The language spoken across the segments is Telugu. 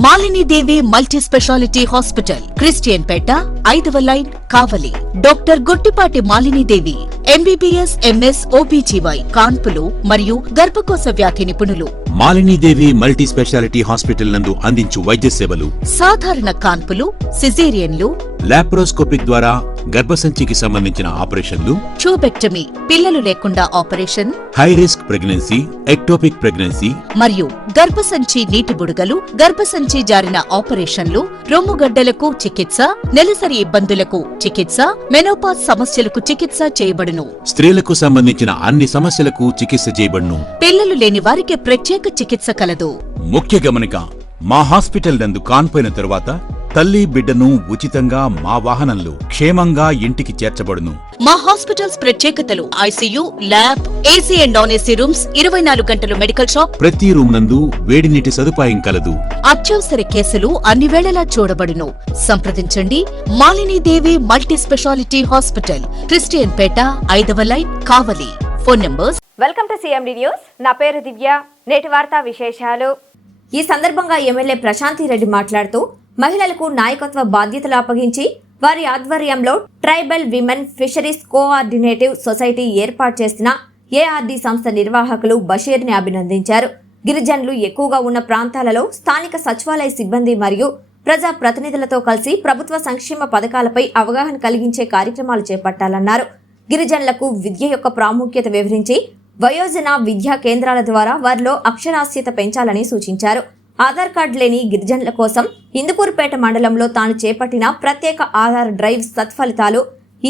మాలిని దేవి మల్టీ స్పెషాలిటీ హాస్పిటల్, క్రిస్టియన్ పేట, 5వ లైన్, కావలి. డాక్టర్ గుట్టిపాటి మాలిని దేవి, ఎంబీబీఎస్, ఎంఎస్, ఓబీజీవై, కాన్పులు మరియు గర్భకోశ వ్యాధి నిపుణులు. మాలిని దేవి మల్టీ స్పెషాలిటీ హాస్పిటల్ నందు అందించు వైద్య సేవలు: సాధారణ కాన్పులు, సిజేరియన్లు, లాప్రోస్కోపిక్ ద్వారా గర్భసంచికి సంబంధించిన ఆపరేషన్లు, ట్యూబెక్టమీ, పిల్లలు లేకుండా operation, high risk pregnancy, ectopic pregnancy మరియు గర్భసంచి నీటి బుడగలు, గర్భసంచి జారిన ఆపరేషన్లు, రొమ్ముగడ్డలకు చికిత్స, నెలసరి ఇబ్బందులకు చికిత్స, మెనోపాజ్ సమస్యలకు చికిత్స చేయబడును. స్త్రీలకు సంబంధించిన అన్ని సమస్యలకు చికిత్స చేయబడును. పిల్లలు లేని వారికి ప్రత్యేక చికిత్స కలదు. ముఖ్య గమనిక: మా హాస్పిటల్ నందు కాన్పోయిన తరువాత తల్లి బిడ్డను ఉచితంగా మా వాహనంలో క్షేమంగా ఇంటికి చేర్చబడును. మా హాస్పిటల్స్ ప్రత్యేకతలు: ICU, lab, AC and non AC rooms, 24 గంటలు మెడికల్ షాప్, ప్రతి రూమ్ నందు వేడి నీటి సదుపాయం కలదు. అత్యవసర కేసులు అన్ని వేళలా చూడబడును. సంప్రదించండి మాలిని దేవి మల్టీ స్పెషాలిటీ హాస్పిటల్, క్రిస్టియన్ పేట, 5వ line, Kavali. Phone numbers. Welcome to CMD news. నా పేరు దివ్య. నేటి వార్తా విశేషాలు. ఈ సందర్భంగా ఎమ్మెల్యే ప్రశాంతి రెడ్డి మాట్లాడుతూ, మహిళలకు నాయకత్వ బాధ్యతలు అప్పగించి వారి ఆధ్వర్యంలో tribal women fisheries coordinative society ఏర్పాటు చేసిన ఏఆర్డి సంస్థ నిర్వాహకులు బషీర్ని అభినందించారు. గిరిజనులు ఎక్కువగా ఉన్న ప్రాంతాలలో స్థానిక సచివాలయ సిబ్బంది మరియు ప్రజా ప్రతినిధులతో కలిసి ప్రభుత్వ సంక్షేమ పథకాలపై అవగాహన కలిగించే కార్యక్రమాలు చేపట్టాలన్నారు. గిరిజనులకు విద్య యొక్క ప్రాముఖ్యత వివరించి వయోజన విద్యా కేంద్రాల ద్వారా వారిలో అక్షరాస్యత పెంచాలని సూచించారు. ఆధార్ కార్డు లేని గిరిజనుల కోసం హిందూపూర్పేట మండలంలో తాను చేపట్టిన ప్రత్యేక ఆధార్ డ్రైవ్ సత్ఫలితాలు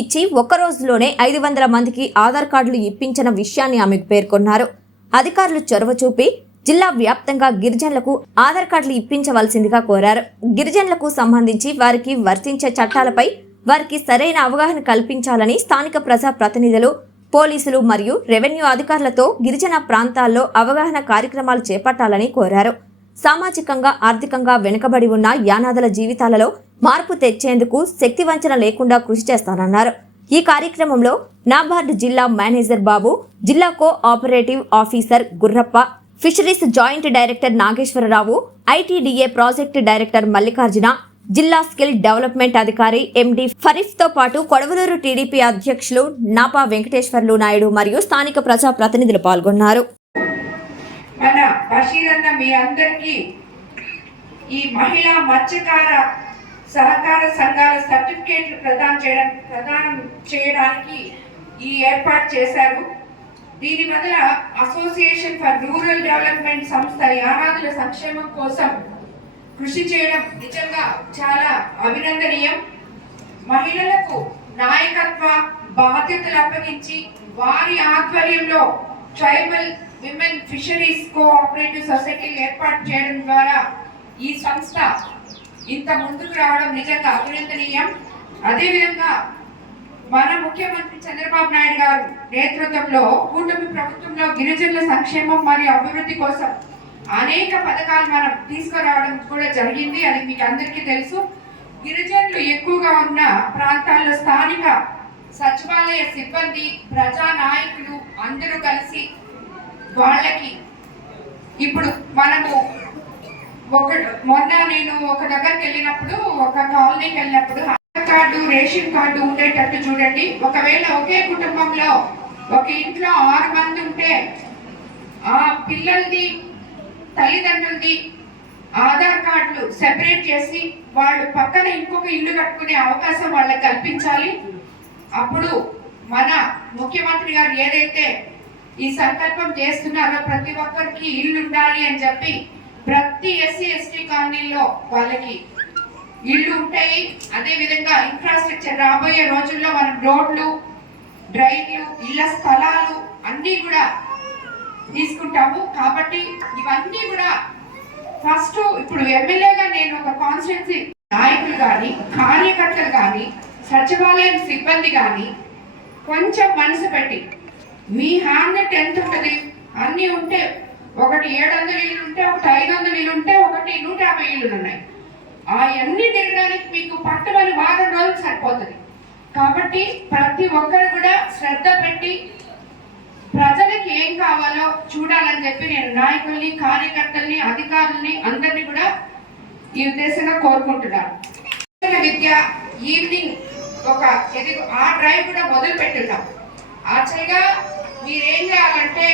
ఇచ్చి ఒక్క రోజులోనే 500 మందికి ఆధార్ కార్డులు ఇప్పించిన విషయాన్ని ఆమె పేర్కొన్నారు. అధికారులు చొరవ చూపి జిల్లా వ్యాప్తంగా గిరిజనులకు ఆధార్ కార్డులు ఇప్పించవలసిందిగా కోరారు. గిరిజనులకు సంబంధించి వారికి వర్తించే చట్టాలపై వారికి సరైన అవగాహన కల్పించాలని స్థానిక ప్రజా ప్రతినిధులు, పోలీసులు మరియు రెవెన్యూ అధికారులతో గిరిజన ప్రాంతాల్లో అవగాహన కార్యక్రమాలు చేపట్టాలని కోరారు. సామాజికంగా, ఆర్థికంగా వెనుకబడి ఉన్న యానాదుల జీవితాలలో మార్పు తెచ్చేందుకు శక్తివంచన లేకుండా కృషి చేస్తానన్నారు. ఈ కార్యక్రమంలో నాబార్డు జిల్లా మేనేజర్ బాబు, జిల్లా cooperative officer Gurrappa, fisheries joint director Nageswararao, ITDA project director Mallikarjuna, జిల్లా స్కిల్ డెవలప్మెంట్ అధికారి ఎండి ఫరీఫ్ తో పాటు కొడవలూరు టీడీపీ అధ్యక్షులు నాపా వెంకటేశ్వర్లు నాయుడు మరియు స్థానిక ప్రజా ప్రతినిధులు పాల్గొన్నారు. మన బషీర్ అన్న మీ అందరికీ ఈ మహిళా మత్స్యకార సహకార సంఘాల సర్టిఫికేట్లు ప్రదానం చేయడానికి ఈ ఏర్పాటు చేశారు. దీని వల్ల అసోసియేషన్ ఫర్ రూరల్ డెవలప్మెంట్ సంస్థ యానాదుల సంక్షేమం కోసం కృషి చేయడం నిజంగా చాలా అభినందనీయం. మహిళలకు నాయకత్వ బాధ్యతలు అప్పగించి వారి ఆధ్వర్యంలో tribal women fisheries cooperative society ఏర్పాటు చేయడం ద్వారా ఈ సంస్థ ఇంత ముందుకు రావడం నిజంగా అభినందనీయం. అదేవిధంగా మన ముఖ్యమంత్రి చంద్రబాబు నాయుడు గారు నేతృత్వంలో కూటమి ప్రభుత్వంలో గిరిజనుల సంక్షేమం మరియు అభివృద్ధి కోసం అనేక పథకాలు మనం తీసుకురావడం కూడా జరిగింది. అది మీకు అందరికీ తెలుసు. గిరిజనులు ఎక్కువగా ఉన్న ప్రాంతాల్లో స్థానిక సచివాలయ సిబ్బంది, ప్రజా నాయకులు అందరూ కలిసి వాళ్ళకి ఇప్పుడు మనము మొన్న నేను ఒక దగ్గరికి వెళ్ళినప్పుడు, ఒక కాలనీకి వెళ్ళినప్పుడు ఆధార్ కార్డు, రేషన్ కార్డు ఉండేటట్టు చూడండి. ఒకవేళ ఒకే కుటుంబంలో ఒక ఇంట్లో 6 మంది ఉంటే ఆ పిల్లలది, తల్లిదండ్రులది ఆధార్ కార్డులు సెపరేట్ చేసి వాళ్ళు పక్కన ఇంకొక ఇల్లు కట్టుకునే అవకాశం వాళ్ళకి కల్పించాలి. అప్పుడు మన ముఖ్యమంత్రి గారు ఏదైతే ఈ సంకల్పం చేస్తున్నారో ప్రతి ఒక్కరికి ఇల్లు ఉండాలి అని చెప్పి ప్రతి ఎస్సీ ఎస్టీ కాలనీలో వాళ్ళకి ఇల్లు ఉంటాయి. అదే విధంగా ఇన్ఫ్రాస్ట్రక్చర్ రాబోయే రోజుల్లో మనం రోడ్లు, డ్రైన్లు, ఇళ్ల స్థలాలు అన్నీ కూడా తీసుకుంటాము. కాబట్టి ఇవన్నీ కూడా ఫస్ట్ ఇప్పుడు ఎమ్మెల్యేగా నేను ఒక కాన్స్టిట్యున్సీ నాయకులు కానీ, కార్యకర్తలు కానీ, సచివాలయం సిబ్బంది కానీ కొంచెం మనసు పెట్టి మీ హ్యాండ్ ఎంత ఉంటుంది అన్నీ ఉంటే, ఒకటి 700 ఇల్లు ఉంటే, ఒకటి 500 ఇల్లు ఉంటే, ఒకటి 150 ఇల్లు ఉన్నాయి. అవన్నీ తిరగడానికి మీకు పట్టమని వారం రోజులు సరిపోతుంది. కాబట్టి ప్రతి ఒక్కరు కూడా శ్రద్ధ పెట్టి ప్రజలకు ఏం కావాలో చూడాలని చెప్పి నేను నాయకుల్ని, కార్యకర్తల్ని, అధికారుల్ని అందరినీ కూడా ఈ ఉద్దేశంగా కోరుకుంటున్నాను. విద్య ఈవినింగ్ ఆ డ్రైవ్ కూడా మొదలు పెట్టున్నాం. యాక్చువల్గా మీరేం చేయాలంటే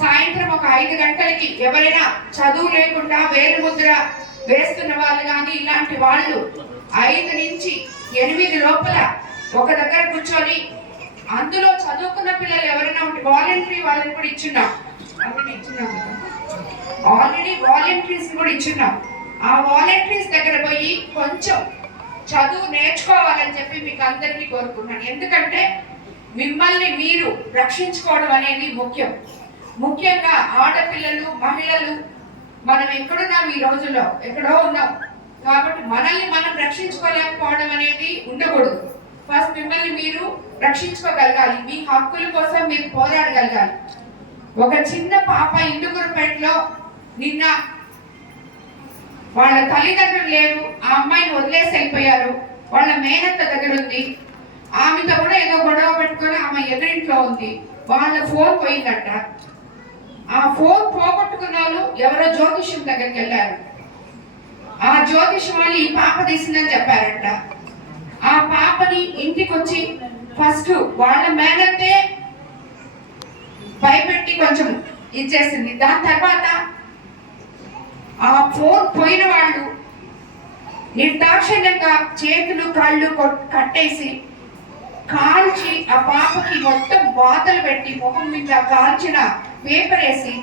సాయంత్రం ఒక 5 గంటలకి ఎవరైనా చదువు లేకుండా వేలుముద్ర వేస్తున్న వాళ్ళు కానీ ఇలాంటి వాళ్ళు 5 నుంచి 8 లోపల ఒక దగ్గర కూర్చొని అందులో చదువుకున్న పిల్లలు ఎవరైనా ఉంటే వాలంటరీ వాళ్ళని కూడా ఇచ్చున్నాం. ఆల్రెడీ వాలంటీర్స్ కూడా ఇచ్చున్నాం. ఆ వాలంటీర్స్ దగ్గర పోయి కొంచెం చదువు నేర్చుకోవాలని చెప్పి మీకు అందరికీ కోరుకున్నాను. ఎందుకంటే మిమ్మల్ని మీరు రక్షించుకోవడం అనేది ముఖ్యం. ముఖ్యంగా ఆడపిల్లలు, మహిళలు మనం ఎక్కడున్నాం ఈ రోజుల్లో, ఎక్కడో ఉన్నాం. కాబట్టి మనల్ని మనం రక్షించుకోలేకపోవడం అనేది ఉండకూడదు. ఫస్ట్ మిమ్మల్ని మీరు రక్షించుకోగలగాలి. మీ హక్కుల కోసం మీరు పోరాడగలగాలి. ఒక చిన్న పాప ఇందుగురుపేటలో నిన్న వాళ్ళ తల్లిదండ్రులు లేరు, ఆ అమ్మాయిని వదిలేసి వెళ్ళిపోయారు. వాళ్ళ మేనత్త దగ్గర ఉంది. ఆమెతో కూడా ఏదో గొడవ పెట్టుకొని ఆమె ఎదురింట్లో ఉంది. వాళ్ళ ఫోన్ పోయిందట. ఆ ఫోన్ పోగొట్టుకున్న వాళ్ళు ఎవరో జ్యోతిష్యం దగ్గరికి వెళ్ళారు. ఆ జ్యోతిష్యం వాళ్ళు ఈ పాప తీసిందని చెప్పారట. ఆ పాపని ఇంటికి వచ్చి ఫస్ట్ వాళ్ళ మేనత్తే భయపెట్టి కొంచెం ఇచ్చేసింది. దాని తర్వాత ఆ ఫోన్ పోయిన వాళ్ళు నిర్దాక్షిణ్యంగా చేతులు కాళ్ళు కట్టేసి కాల్చి ఆ పాపకి మొత్తం బాధలు పెట్టి ముఖం మీద కాల్చిన పేపర్ వేసి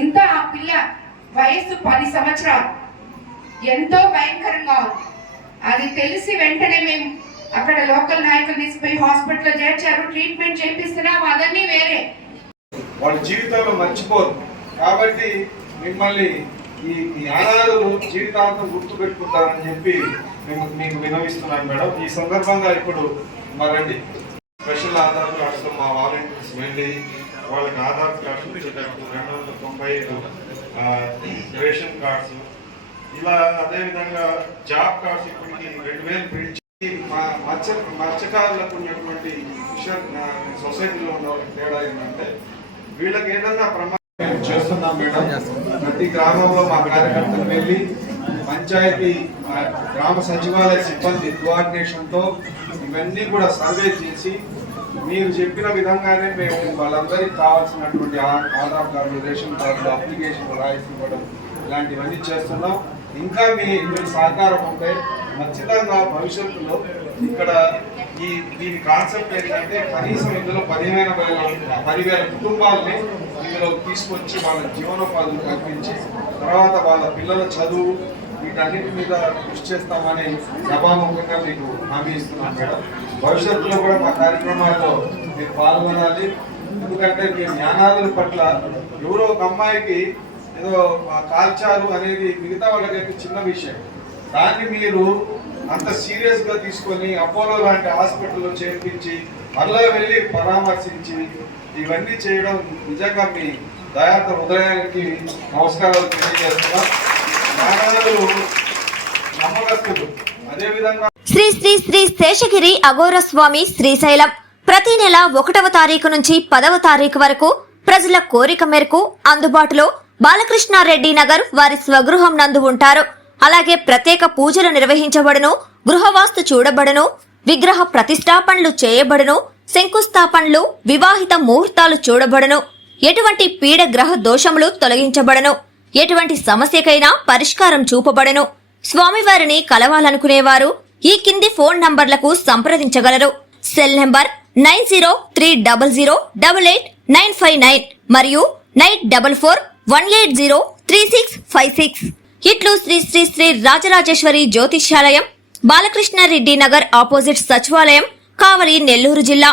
ఇంత ఆ పిల్ల వయసు 10 సంవత్సరాలు ఎంతో భయంకరంగా ఉంది. అది తెలిసి వెంటనే మేము అక్కడ లోకల్ నాయకులు తీసుకుపోయి హాస్పిటల్లో చేర్చారు. ట్రీట్మెంట్ చేపిస్తున్నాం. అదన్నీ వేరే వాళ్ళ జీవితంలో మర్చిపోరు. కాబట్టి మిమ్మల్ని ఈ అనాథులు జీవితాంతం గుర్తు పెట్టుకుంటారని చెప్పి మీకు వినవిస్తున్నాను మేడం. ఈ సందర్భంగా ఇప్పుడు మరండి స్పెషల్ ఆధార్ కార్డ్స్ మా వాలంటీర్స్ వెళ్ళి వాళ్ళకి ఆధార్ కార్డ్స్ 295 రేషన్ కార్డ్స్, ఇలా అదేవిధంగా జాబ్ కార్డ్స్ ఇప్పటికి 2000 పిలిచి మత్స్యకారులకు ఉన్నటువంటి సొసైటీలో ఉన్న వాళ్ళకి తేడా ఏంటంటే వీళ్ళకి ఏదన్నా ప్రమాదం చేస్తున్నాం మేడం. ప్రతి గ్రామంలో మా కార్యకర్తలు వెళ్ళి పంచాయతీ గ్రామ సచివాలయ సిబ్బంది కోఆర్డినేషన్తో ఇవన్నీ కూడా సర్వే చేసి మీరు చెప్పిన విధంగానే మేము వాళ్ళందరికీ కావాల్సినటువంటి Aadhaar card, ration card, application Royce ఇవ్వడం ఇలాంటివన్నీ చేస్తున్నాం. ఇంకా మీరు సహకారం ఉంటే ఖచ్చితంగా భవిష్యత్తులో ఇక్కడ దీని కాన్సెప్ట్ ఏంటంటే కనీసం ఇందులో 10,000 కుటుంబాలని ఇందులో తీసుకొచ్చి వాళ్ళ జీవనోపాధులు కల్పించి తర్వాత వాళ్ళ పిల్లల చదువు వీటన్నిటి మీద కృషి చేస్తామని సభాముఖంగా మీకు హామీ ఇస్తున్నాం మేడం. భవిష్యత్తులో కూడా మా కార్యక్రమాల్లో మీరు పాల్గొనాలి. ఎందుకంటే మీ జ్ఞానాదుల పట్ల ఎవరో ఒక అమ్మాయికి ఏదో కాల్చారు అనేది మిగతా వాళ్ళకైతే చిన్న విషయం. దాన్ని మీరు అంత సీరియస్గా తీసుకొని అపోలో లాంటి హాస్పిటల్లో చేర్పించి మళ్ళా వెళ్ళి పరామర్శించి ఇవన్నీ చేయడం నిజంగా మీ దయాత హృదయానికి నమస్కారాలు తెలియజేస్తున్నాం. నమ్మకస్తులు. అదేవిధంగా శ్రీ శ్రీ శ్రీ శేషగిరి అఘోర స్వామి శ్రీశైలం ప్రతి నెల 1వ తారీఖు నుంచి 10వ తారీఖు వరకు ప్రజల కోరిక మేరకు అందుబాటులో బాలకృష్ణారెడ్డి నగర్ వారి స్వగృహం నందు ఉంటారు. అలాగే ప్రత్యేక పూజలు నిర్వహించబడును, గృహవాస్తు చూడబడును, విగ్రహ ప్రతిష్టాపనలు చేయబడును, శంకుస్థాపనలు, వివాహిత ముహూర్తాలు చూడబడును, ఎటువంటి పీడ గ్రహ దోషములు తొలగించబడును, ఎటువంటి సమస్యకైనా పరిష్కారం చూపబడును. స్వామివారిని కలవాలనుకునేవారు ఈ కింది ఫోన్ నంబర్లకు సంప్రదించగలరు. సెల్ నంబర్ 9030088959 మరియు 9441803656. ఇట్లు శ్రీ శ్రీ శ్రీ రాజరాజేశ్వరి జ్యోతిష్యాలయం, బాలకృష్ణారెడ్డి నగర్ ఆపోజిట్ సచివాలయం, కావలి, నెల్లూరు జిల్లా.